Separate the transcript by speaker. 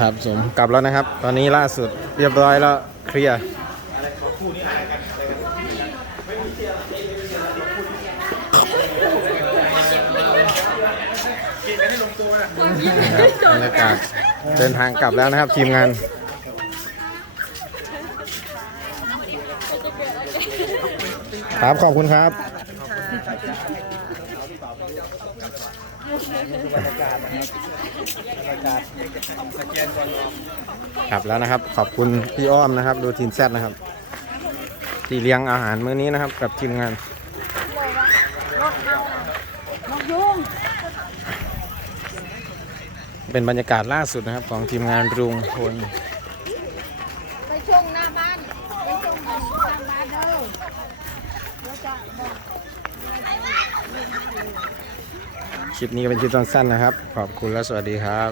Speaker 1: ครับผมกลับแล้วนะครับ ตอนนี้ล่าสุดเรียบร้อยแล้วเคลียร์บรรยากาศเดินทางกลับแล้วนะครับทีมงานครับขอบคุณครับ ครับแล้วนะครับ ขอบคุณพี่อ้อมนะครับ ดูทีมแซดนะครับ ที่เลี้ยงอาหารมื้อนี้นะครับ กับทีมงานเป็นบรรยากาศล่าสุดนะครับ ของทีมงานรุงพล
Speaker 2: ไปช่วงหน้าบ้านไปช่วงหน้าบ้านเด้อเดี๋ยวจะบอก
Speaker 1: คลิปนี้ก็เป็นคลิปสั้นๆนะครับ ขอบคุณและสวัสดีครับ